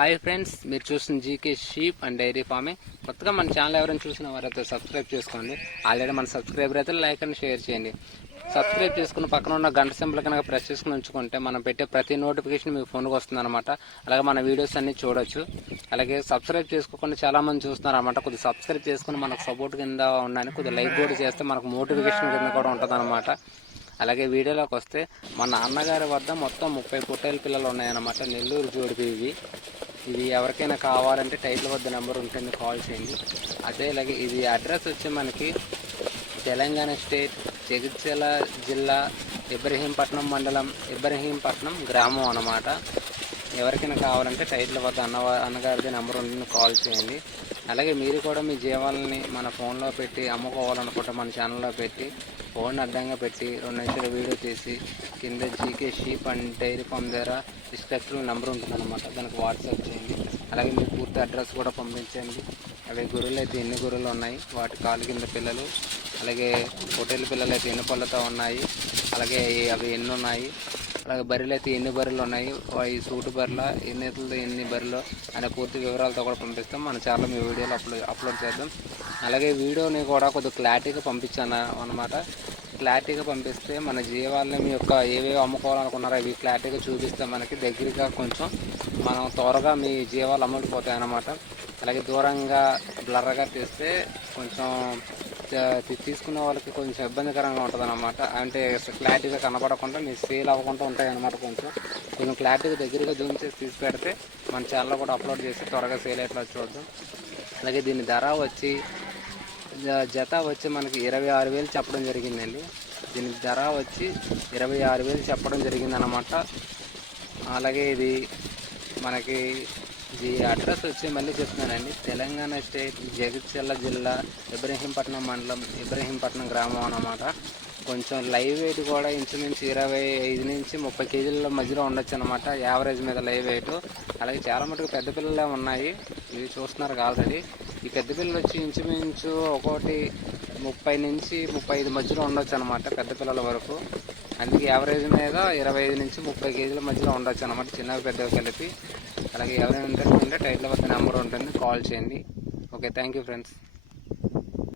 Hi friends, మీరు చూస్తున్న GK sheep and dairy farming. కొత్తగా మన ఛానల్ ఎవరైనా చూసిన వారైతే సబ్స్క్రైబ్ చేసుకోండి. ఆల్రెడీ మన సబ్స్క్రైబర్ అయితే లైక్ అండ్ షేర్ చేయండి. సబ్స్క్రైబ్ చేసుకుని పక్కన ఉన్న గంట సింబల్ కనుక ప్రెస్ చేసుకుని ఉంచుకుంటే మనం పెట్టే ప్రతి నోటిఫికేషన్ మీకు ఫోన్కి వస్తుంది అనమాట. అలాగే మన వీడియోస్ అన్ని చూడొచ్చు. అలాగే సబ్స్క్రైబ్ చేసుకోకుండా చాలామంది చూస్తున్నారు అనమాట. కొద్దిగా సబ్స్క్రైబ్ చేసుకుని మనకు సపోర్ట్ కింద ఉండాలని కొద్దిగా లైక్ కూడా చేస్తే మనకు మోటివేషన్ కింద కూడా ఉంటుంది అనమాట. అలాగే వీడియోలోకి వస్తే మా నాన్నగారి వద్ద మొత్తం 30 పొట్టేల పిల్లలు ఉన్నాయన్నమాట. నెల్లూరు జోడిపి ఇవి ఎవరికైనా కావాలంటే టైటిల్ వద్ద నెంబర్ ఉంటుంది, కాల్ చేయండి. అదే ఇలాగే ఇది అడ్రస్ వచ్చి మనకి తెలంగాణ స్టేట్ జగిత్యాల జిల్లా ఇబ్రహీంపట్నం మండలం ఇబ్రహీంపట్నం గ్రామం అన్నమాట. ఎవరికైనా కావాలంటే టైటిల్ వద్ద అన్నగారిది నెంబర్ ఉంటుంది, కాల్ చేయండి. అలాగే మీరు కూడా మీ జీవాలని మన ఫోన్లో పెట్టి అమ్ముకోవాలనుకుంటే మన ఛానల్లో పెట్టి ఫోన్ అడ్డంగా పెట్టి 2 నిమిషాలు వీడియో తీసి కింద GK sheep and dairy farm ద్వారా డిస్క్రిప్షన్లో నెంబర్ ఉంటుందన్నమాట. దానికి వాట్సాప్ చేయండి. అలాగే మీ పూర్తి అడ్రస్ కూడా పంపించండి. అవి గొర్రెలు అయితే ఎన్ని గొర్రెలు ఉన్నాయి, వాటి కాలు కింద పిల్లలు, అలాగే పొట్టేలు పిల్లలు అయితే ఎన్ని పళ్ళతో ఉన్నాయి, అలాగే అవి ఎన్ని ఉన్నాయి, అలాగే బర్రెలు అయితే ఎన్ని బర్రెలు ఉన్నాయి, ఈ సూటు బర్రెల ఎన్ని బర్రెలు అనే పూర్తి వివరాలతో కూడా పంపిస్తాం. మన ఛానల్ మీ వీడియోలో అప్లోడ్ చేద్దాం. అలాగే వీడియోని కూడా కొద్దిగా క్లారిటీగా పంపించాను అన్నమాట. క్లారిటీగా పంపిస్తే మన జీవాలని మీ యొక్క ఏవేవి అమ్ముకోవాలనుకున్నారో అవి క్లారిటీగా చూపిస్తే మనకి దగ్గరగా కొంచెం మనం త్వరగా మీ జీవాలు అమ్ముడిపోతాయి అన్నమాట. అలాగే దూరంగా బ్లర్గా తీస్తే కొంచెం తీసుకునే వాళ్ళకి కొంచెం ఇబ్బందికరంగా ఉంటుంది అన్నమాట. అంటే క్లారిటీగా కనబడకుండా మీ సేల్ అవ్వకుండా ఉంటాయి అన్నమాట. కొంచెం క్లారిటీగా దగ్గరగా జూమ్ చేసి తీసి పెడితే మన ఛానల్లో కూడా అప్లోడ్ చేసి త్వరగా సేల్ అయ్యేట్లా చూద్దాం. అలాగే దీని ధర వచ్చి జత వచ్చి మనకి 26,000 చెప్పడం జరిగిందండి. దీని ధర వచ్చి 26,000 చెప్పడం జరిగిందనమాట. అలాగే ఇది మనకి ఈ అడ్రస్ వచ్చి మళ్ళీ చెప్తున్నానండి, తెలంగాణ స్టేట్ జగిత్యాల జిల్లా ఇబ్రహీంపట్నం మండలం ఇబ్రహీంపట్నం గ్రామం అన్నమాట. కొంచెం లైవ్ వెయిట్ కూడా ఇంచుమించు 25 నుంచి 30 కేజీల మధ్యలో ఉండొచ్చు అనమాట, యావరేజ్ మీద లైవ్ వెయిట్. అలాగే చాలా మటుకు పెద్ద పిల్లలే ఉన్నాయి, ఇవి చూస్తున్నారు ఆల్రెడీ. ఈ పెద్ద పిల్లలు వచ్చి ఇంచుమించు ఒకటి 30 నుంచి 35 మధ్యలో ఉండొచ్చు అనమాట, పెద్ద పిల్లల వరకు. అందుకే యావరేజ్ మీద 25 నుంచి 30 కేజీల మధ్యలో ఉండొచ్చు అనమాట, చిన్నవి పెద్దవి కలిపి. అలాగే ఎవరైనా ఇంట్రెస్ట్ ఉంటే టైటిల్ వద్ద నెంబర్ ఉంటుంది, కాల్ చేయండి. Okay, thank you friends.